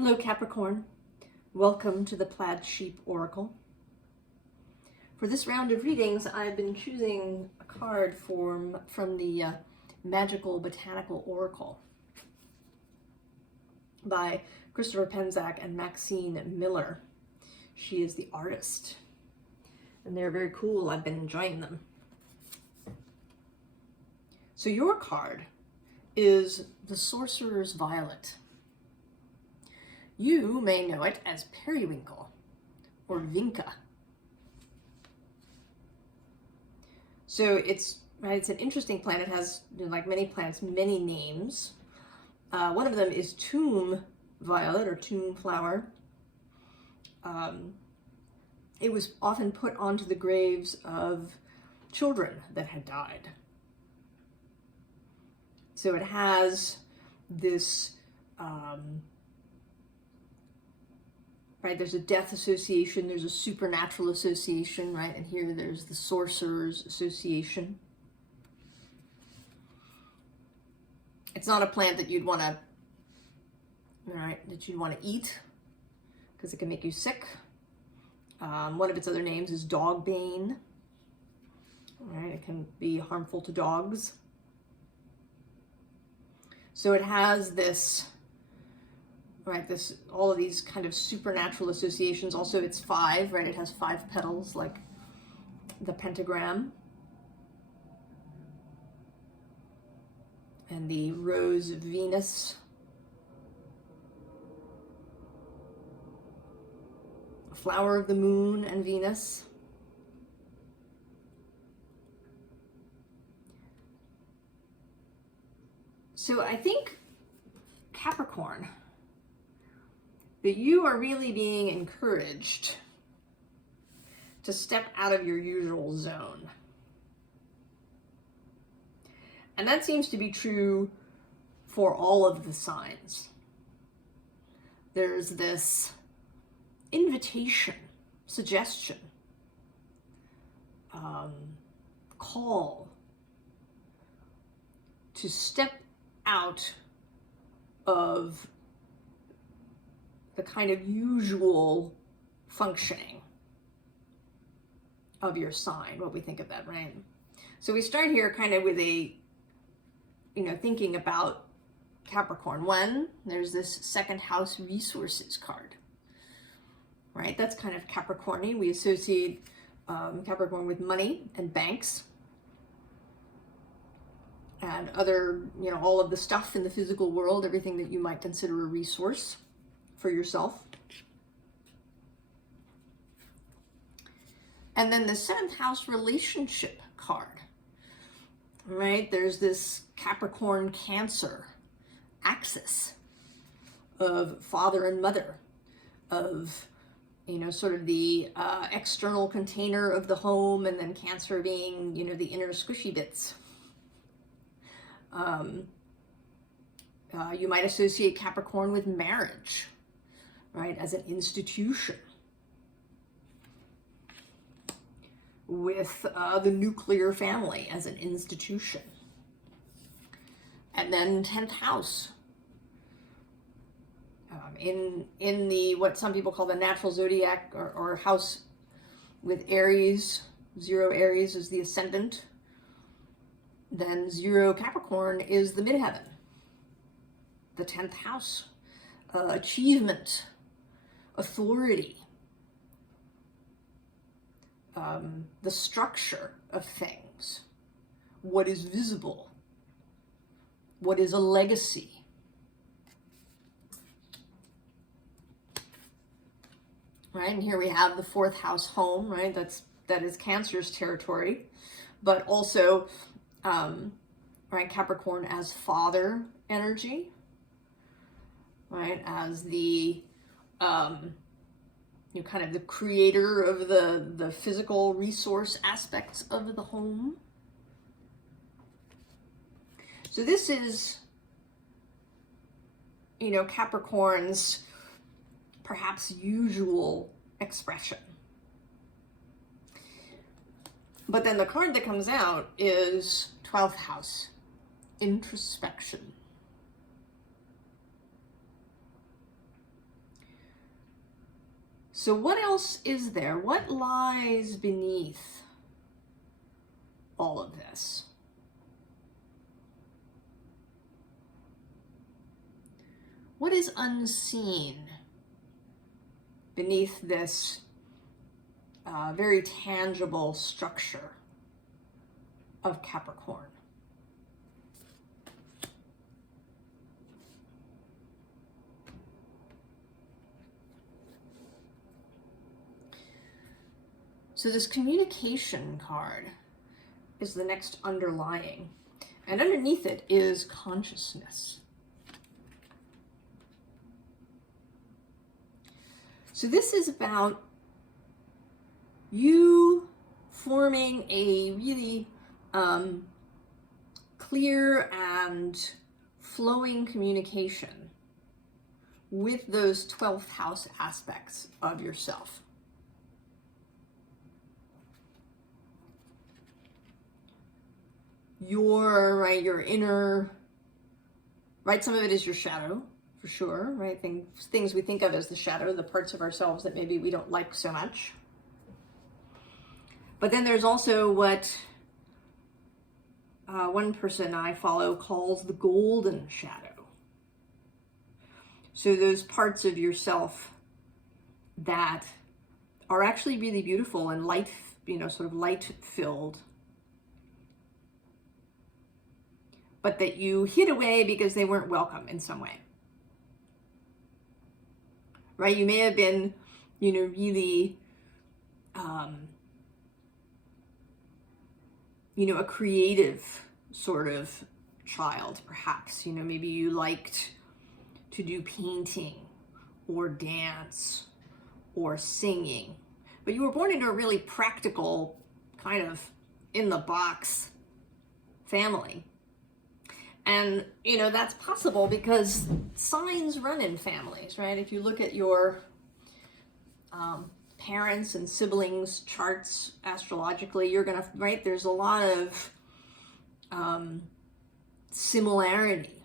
Hello Capricorn, welcome to the Plaid Sheep Oracle. For this round of readings, I've been choosing a card from the Magickal Botanical Oracle by Christopher Penczak and Maxine Miller. She is the artist, and they're very cool. I've been enjoying them. So your card is the Sorcerer's Violet. You may know it as Periwinkle or Vinca. So it's an interesting plant. It has, like many plants, many names. One of them is tomb violet or tomb flower. It was often put onto the graves of children that had died. So it has this there's a death association, there's a supernatural association, right? And here there's the Sorcerer's association. It's not a plant that you'd want to, eat, because it can make you sick. One of its other names is dogbane. Right, it can be harmful to dogs. So it has this, all of these kind of supernatural associations. Also, it's 5, right? It has 5 petals, like the pentagram. And the rose of Venus. Flower of the moon and Venus. So I think, Capricorn, that you are really being encouraged to step out of your usual zone. And that seems to be true for all of the signs. There's this invitation, suggestion, call to step out of the kind of usual functioning of your sign, what we think of that, right? So we start here kind of with a, thinking about Capricorn. 1, there's this second house resources card, right? That's kind of Capricorny. We associate Capricorn with money and banks and other, all of the stuff in the physical world, everything that you might consider a resource for yourself. And then the 7th house relationship card, right? There's this Capricorn Cancer axis of father and mother, of, sort of the external container of the home, and then Cancer being, the inner squishy bits. You might associate Capricorn with marriage, right, as an institution, with the nuclear family as an institution. And then 10th house, in the, what some people call the natural zodiac, or house with Aries, 0 Aries is the ascendant, then 0 Capricorn is the midheaven, the 10th house, achievement, authority, the structure of things, what is visible, what is a legacy. Right, and here we have the 4th house home, right? That is Cancer's territory, but also, right, Capricorn as father energy, right, as the kind of the creator of the physical resource aspects of the home. So this is, Capricorn's perhaps usual expression. But then the card that comes out is 12th house, introspection. So what else is there? What lies beneath all of this? What is unseen beneath this very tangible structure of Capricorn? So this communication card is the next underlying, and underneath it is consciousness. So this is about you forming a really clear and flowing communication with those 12th house aspects of yourself. Your inner, right? Some of it is your shadow, for sure, right? Things we think of as the shadow, the parts of ourselves that maybe we don't like so much. But then there's also what one person I follow calls the golden shadow. So those parts of yourself that are actually really beautiful and light, sort of light-filled, but that you hid away because they weren't welcome in some way. Right? You may have been, really, a creative sort of child, perhaps. Maybe you liked to do painting or dance or singing, but you were born into a really practical, kind of in-the-box family. And, that's possible because signs run in families, right? If you look at your parents and siblings charts astrologically, you're going to, right? There's a lot of similarity.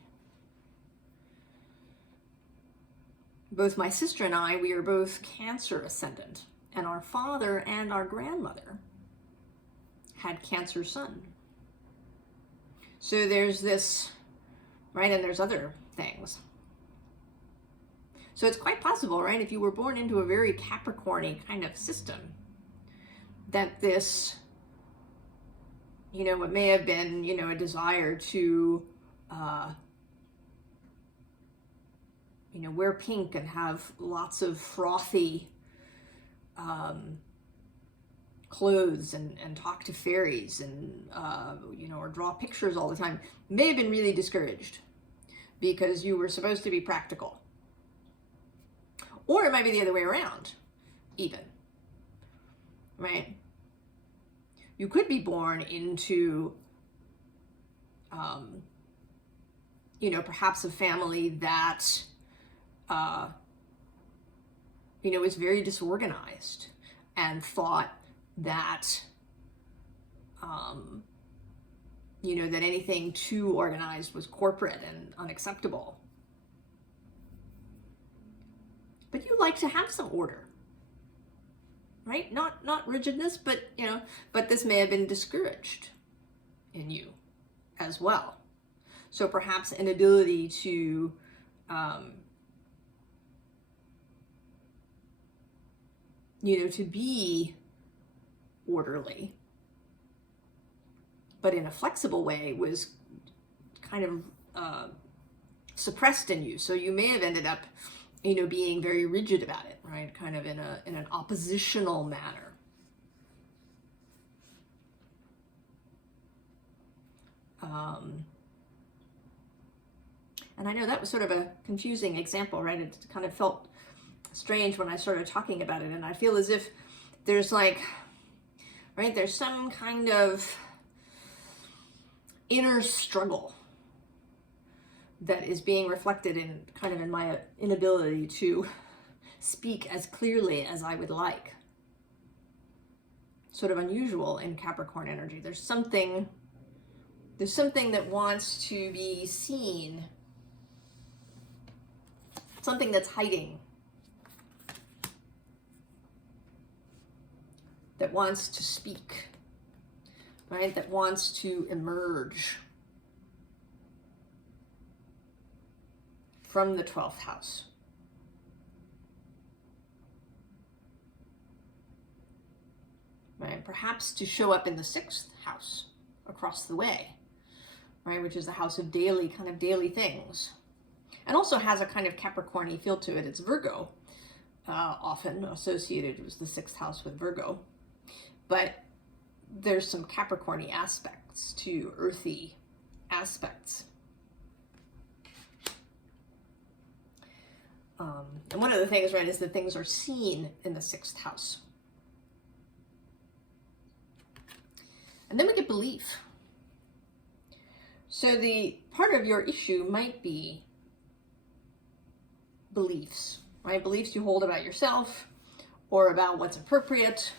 Both my sister and I, we are both Cancer ascendant, and our father and our grandmother had Cancer sun. So there's this, right, and there's other things. So it's quite possible, right, if you were born into a very Capricorn-y kind of system, that this, what may have been, a desire to, wear pink and have lots of frothy clothes and talk to fairies and, or draw pictures all the time, may have been really discouraged because you were supposed to be practical. Or it might be the other way around, even, right? You could be born into, perhaps a family that, is very disorganized and thought that, that anything too organized was corporate and unacceptable. But you like to have some order, right? Not rigidness, but, but this may have been discouraged in you as well. So perhaps an ability to, to be orderly, but in a flexible way, was kind of suppressed in you. So you may have ended up, being very rigid about it, right? Kind of in an oppositional manner. And I know that was sort of a confusing example, right? It kind of felt strange when I started talking about it, and I feel as if there's there's some kind of inner struggle that is being reflected in my inability to speak as clearly as I would like. Sort of unusual in Capricorn energy. There's something that wants to be seen, something that's hiding. that wants to speak, right? That wants to emerge from the 12th house. Right? Perhaps to show up in the 6th house across the way, right? Which is the house of daily, kind of daily things. And also has a kind of Capricorn-y feel to it. It's Virgo, often associated with the 6th house with Virgo. But there's some Capricorn-y aspects to earthy aspects. And one of the things, right, is that things are seen in the 6th house. And then we get belief. So the part of your issue might be beliefs, right? Beliefs you hold about yourself, or about what's appropriate,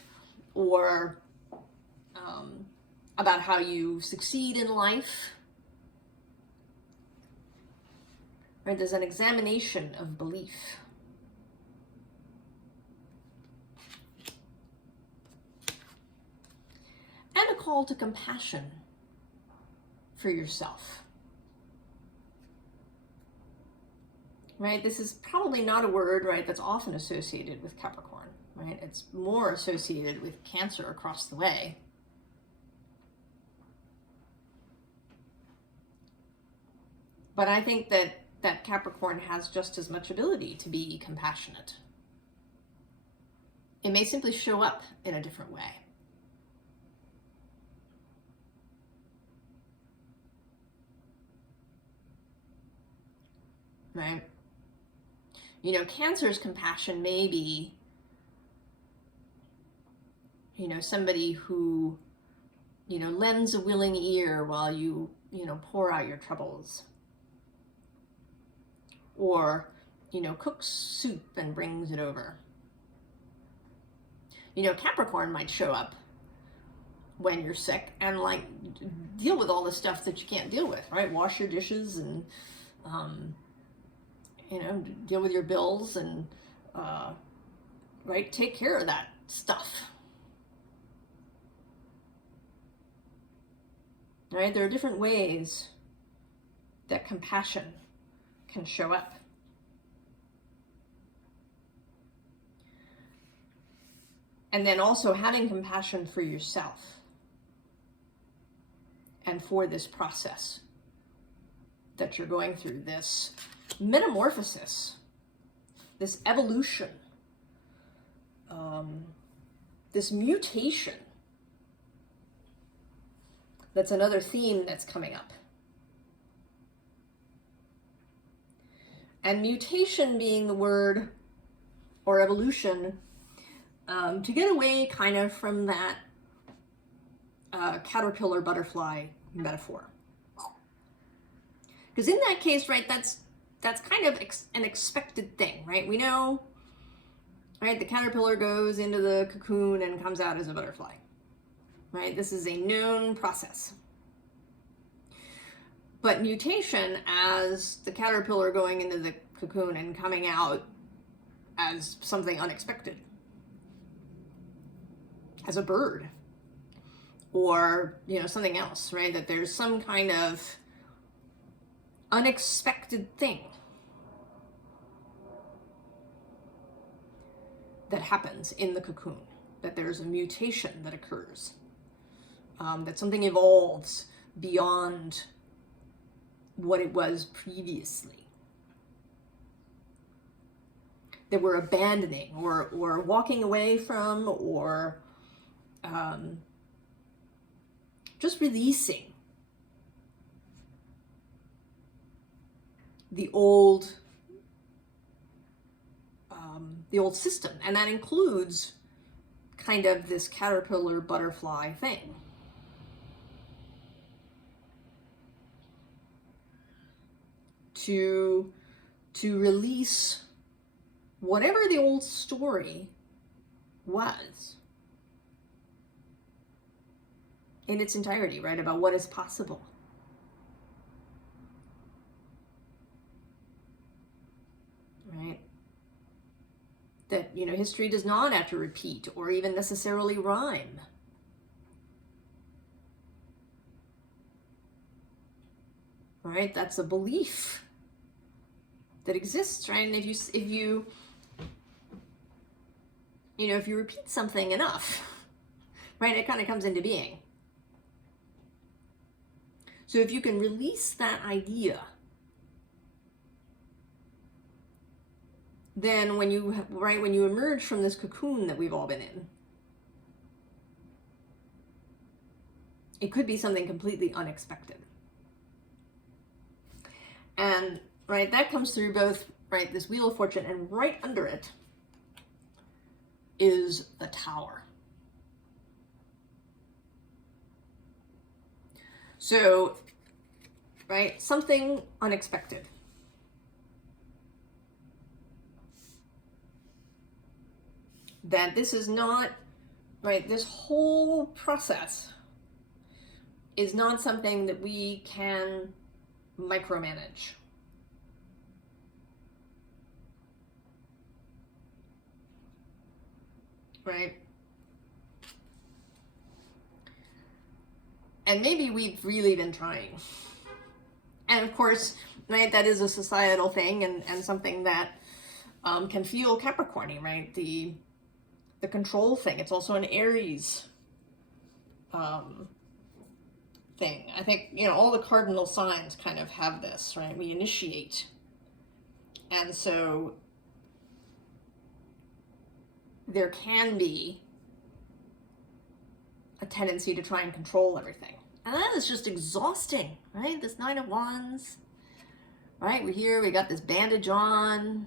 or about how you succeed in life. Right? There's an examination of belief. And a call to compassion for yourself. Right? This is probably not a word, right, that's often associated with Capricorn, right? It's more associated with Cancer across the way. But I think that Capricorn has just as much ability to be compassionate. It may simply show up in a different way. Right? You know, Cancer's compassion may be, you know, somebody who, you know, lends a willing ear while you know, pour out your troubles. Or, you know, cooks soup and brings it over. You know, Capricorn might show up when you're sick and, like, deal with all the stuff that you can't deal with, right? Wash your dishes and, you know, deal with your bills and, right, take care of that stuff. Right? There are different ways that compassion can show up. And then also having compassion for yourself and for this process that you're going through, this metamorphosis, this evolution, this mutation. That's another theme that's coming up. And mutation being the word, or evolution, to get away kind of from that caterpillar butterfly metaphor. Because in that case, right, that's kind of an expected thing, right? We know, right, the caterpillar goes into the cocoon and comes out as a butterfly, right? This is a known process. But mutation, as the caterpillar going into the cocoon and coming out as something unexpected, as a bird, or, you know, something else, right? That there's some kind of unexpected thing that happens in the cocoon, that there's a mutation that occurs, that something evolves beyond what it was previously, that we're abandoning or walking away from, or just releasing the old system. And that includes kind of this caterpillar butterfly thing. To release whatever the old story was in its entirety, right? About what is possible. Right? that, you know, history does not have to repeat or even necessarily rhyme. Right? That's a belief that exists, right? And if you repeat something enough, right, it kind of comes into being. So if you can release that idea, then when you emerge from this cocoon that we've all been in, it could be something completely unexpected. And right, that comes through both, right, this Wheel of Fortune, and right under it is the Tower. So, right, something unexpected. That this is not, right, this whole process is not something that we can micromanage. Right? And maybe we've really been trying. And of course, right, that is a societal thing, and something that can feel Capricorny, right? The control thing. It's also an Aries thing. I think, you know, all the cardinal signs kind of have this, right? We initiate. And so there can be a tendency to try and control everything. And that is just exhausting, right? This Nine of Wands, right? We're here, we got this bandage on,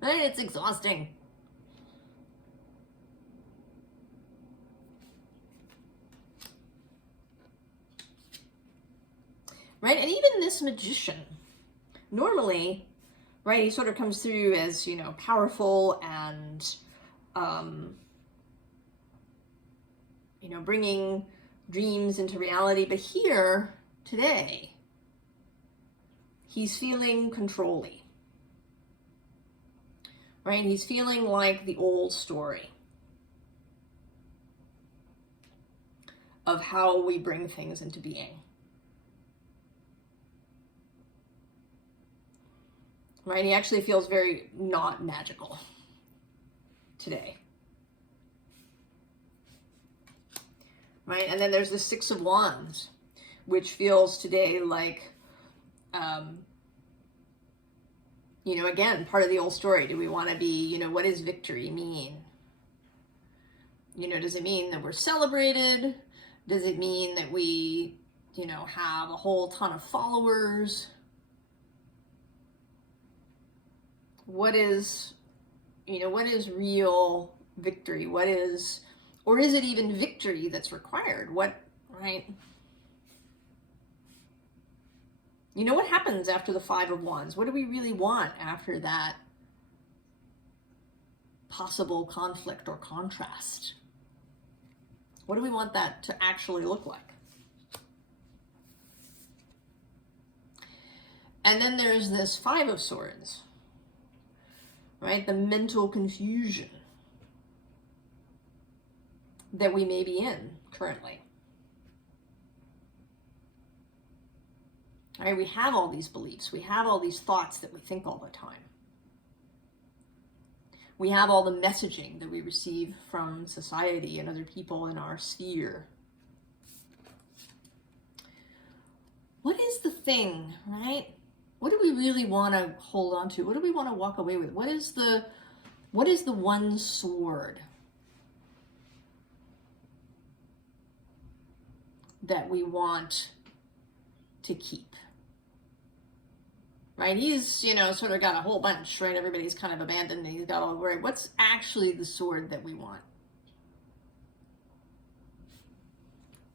right? It's exhausting. Right? And even this Magician, normally, right, he sort of comes through as, you know, powerful and, you know, bringing dreams into reality. But here, today, he's feeling control-y. Right? He's feeling like the old story of how we bring things into being. Right? He actually feels very not magical today. Right? And then there's the Six of Wands, which feels today like, you know, again, part of the old story. Do we want to be, you know, what does victory mean? You know, does it mean that we're celebrated? Does it mean that we, you know, have a whole ton of followers? What is, you know, what is real victory? What is, or is it even victory that's required? What, right? You know, what happens after the Five of Wands? What do we really want after that possible conflict or contrast? What do we want that to actually look like? And then there's this Five of Swords, right? The mental confusion that we may be in currently. All right, we have all these beliefs. We have all these thoughts that we think all the time. We have all the messaging that we receive from society and other people in our sphere. What is the thing, right? What do we really want to hold on to? What do we want to walk away with? What is the one sword that we want to keep? Right? He's, you know, sort of got a whole bunch, right? Everybody's kind of abandoned and he's got all, right? What's actually the sword that we want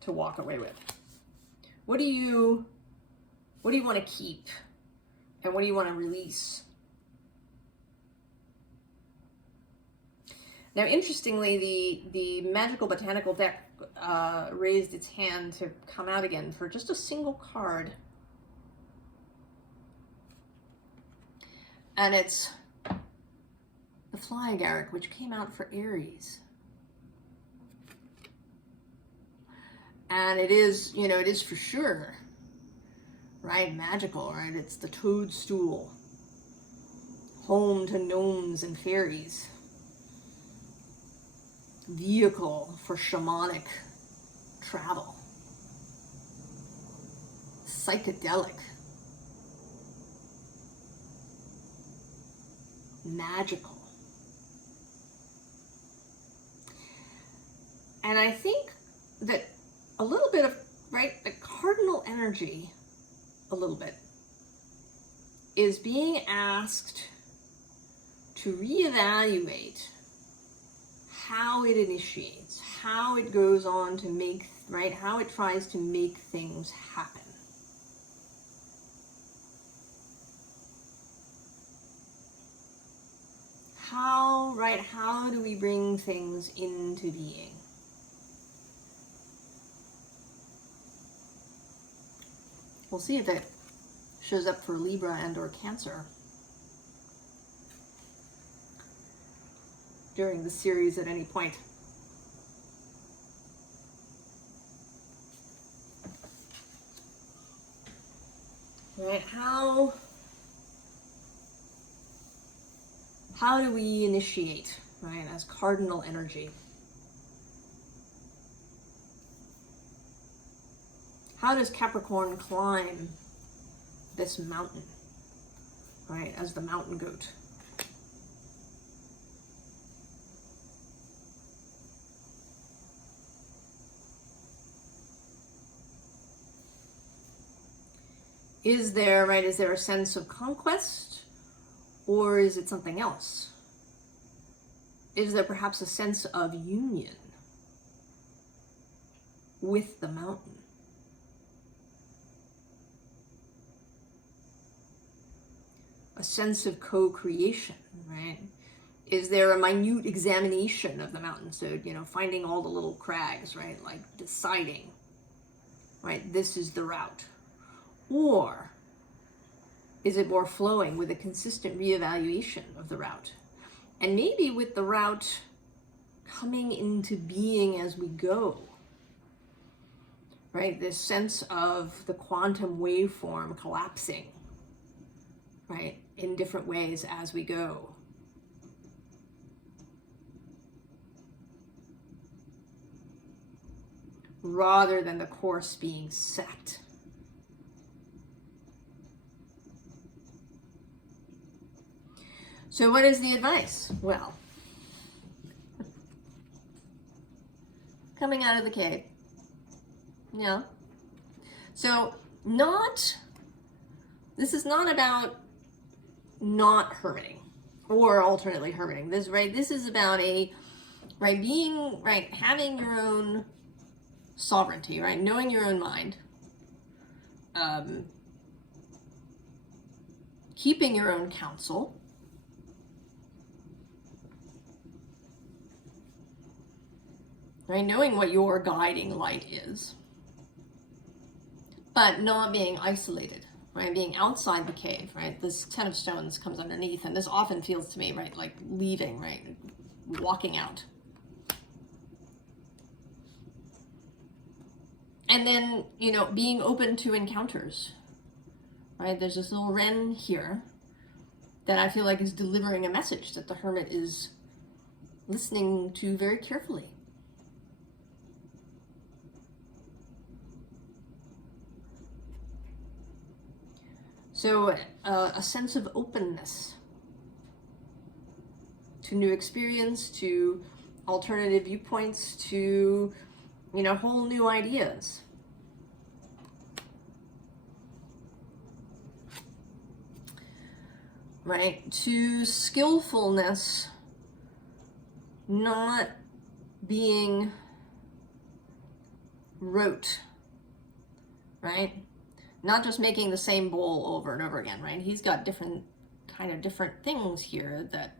to walk away with? What do you want to keep? And what do you want to release? Now, interestingly, the Magickal Botanical deck raised its hand to come out again for just a single card. And it's the Fly Agaric, which came out for Aries. And it is, you know, it is for sure, right, magical, right? It's the toadstool, home to gnomes and fairies, vehicle for shamanic travel, psychedelic, magical. And I think that a little bit of, right, the cardinal energy, a little bit, is being asked to reevaluate how it initiates, how it goes on to make, right, how it tries to make things happen. How, right, how do we bring things into being? We'll see if that shows up for Libra and or Cancer during the series at any point. Right, how do we initiate, right, as cardinal energy? How does Capricorn climb this mountain, right, as the mountain goat? Is there, right, is there a sense of conquest, or is it something else? Is there perhaps a sense of union with the mountain? A sense of co-creation, right? Is there a minute examination of the mountain? So, you know, finding all the little crags, right? Like deciding, right, this is the route. Or is it more flowing with a consistent reevaluation of the route? And maybe with the route coming into being as we go, right? This sense of the quantum waveform collapsing, right, in different ways as we go. Rather than the course being set. So what is the advice? Well, coming out of the cave. Yeah. So this is not about not hermiting or alternately hermiting. This, right, this is about being, right, having your own sovereignty, right, knowing your own mind, keeping your own counsel, right, knowing what your guiding light is, but not being isolated, right, being outside the cave, right. This 10 of Stones comes underneath, and this often feels to me, right, like leaving, right, walking out. And then, you know, being open to encounters, right. There's this little wren here that I feel like is delivering a message that the hermit is listening to very carefully. So a sense of openness to new experience, to alternative viewpoints, to, you know, whole new ideas. Right? To skillfulness, not being rote, right? Not just making the same bowl over and over again, right? He's got different things here that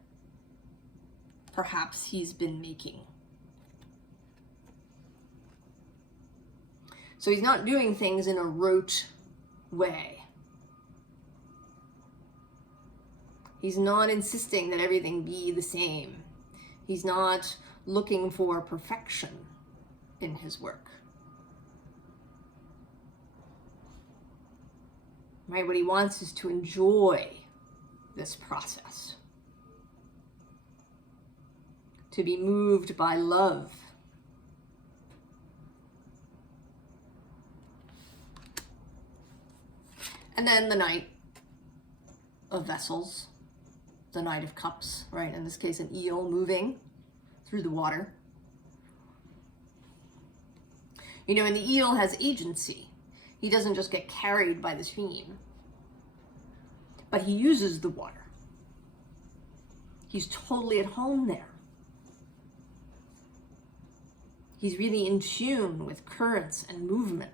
perhaps he's been making. So he's not doing things in a rote way. He's not insisting that everything be the same. He's not looking for perfection in his work. Right? What he wants is to enjoy this process, to be moved by love. And then the Knight of Vessels, the Knight of Cups, right? In this case, an eel moving through the water. You know, and the eel has agency. He doesn't just get carried by the stream, but he uses the water. He's totally at home there. He's really in tune with currents and movement.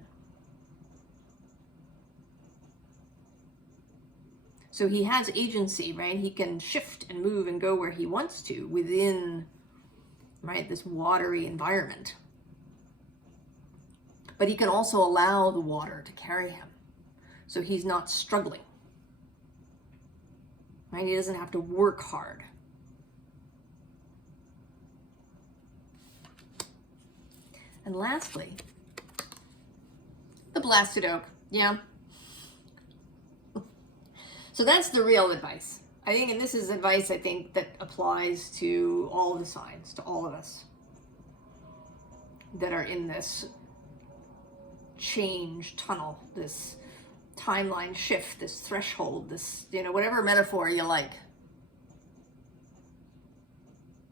So he has agency, right? He can shift and move and go where he wants to within, right, this watery environment. But he can also allow the water to carry him. So he's not struggling. Right? He doesn't have to work hard. And lastly, the Blasted Oak. Yeah. So that's the real advice. I think, and this is advice I think that applies to all the signs, to all of us that are in this change tunnel, this timeline shift, this threshold, this, you know, whatever metaphor you like.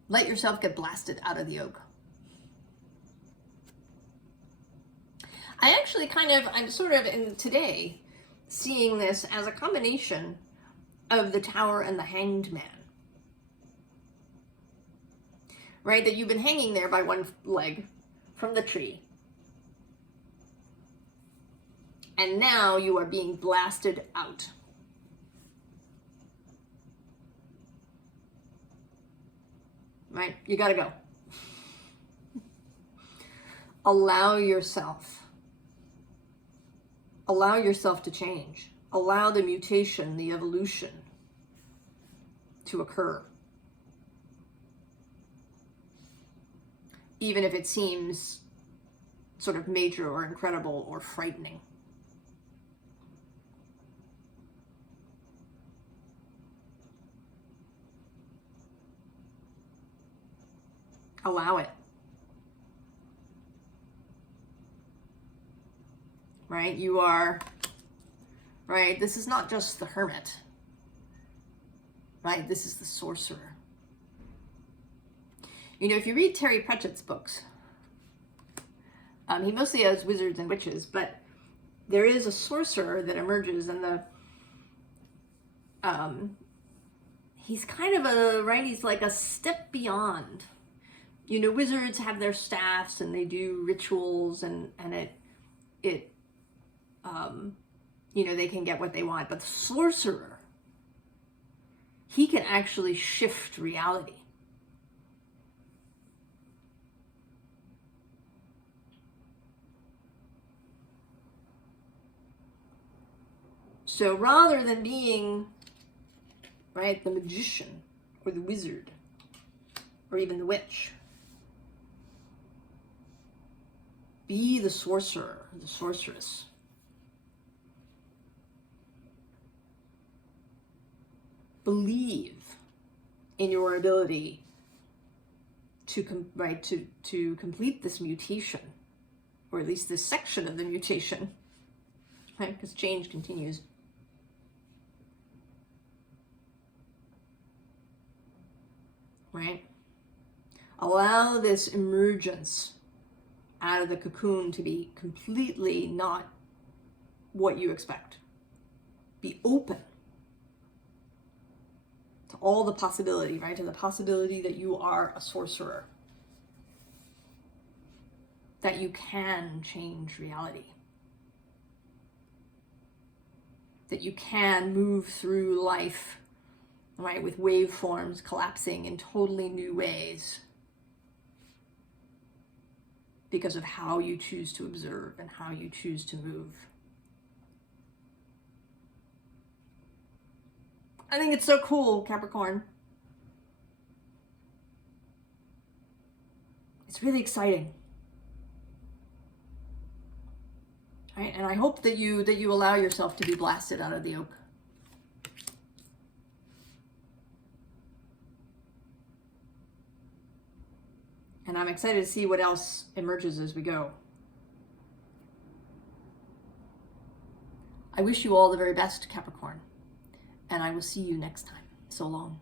Let yourself get blasted out of the oak. I actually I'm sort of in today seeing this as a combination of the Tower and the Hanged Man. Right? That you've been hanging there by one leg from the tree. And now you are being blasted out. Right? You gotta go. Allow yourself to change. Allow the mutation, the evolution to occur. Even if it seems sort of major or incredible or frightening. Allow it. Right? You are, right? This is not just the Hermit. Right? This is the Sorcerer. You know, if you read Terry Pratchett's books, he mostly has wizards and witches, but there is a sorcerer that emerges, and he's kind of he's like a step beyond. You know, wizards have their staffs and they do rituals, and you know, they can get what they want. But the sorcerer, he can actually shift reality. So rather than being, right, the magician or the wizard or even the witch, be the sorcerer, the sorceress. Believe in your ability to complete this mutation, or at least this section of the mutation, right? Because change continues. Right? Allow this emergence out of the cocoon to be completely not what you expect. Be open to all the possibility, right? To the possibility that you are a sorcerer. That you can change reality. That you can move through life, right, with waveforms collapsing in totally new ways because of how you choose to observe and how you choose to move. I think it's so cool, Capricorn. It's really exciting. Right? And I hope that you allow yourself to be blasted out of the oak. And I'm excited to see what else emerges as we go. I wish you all the very best, Capricorn. And I will see you next time. So long.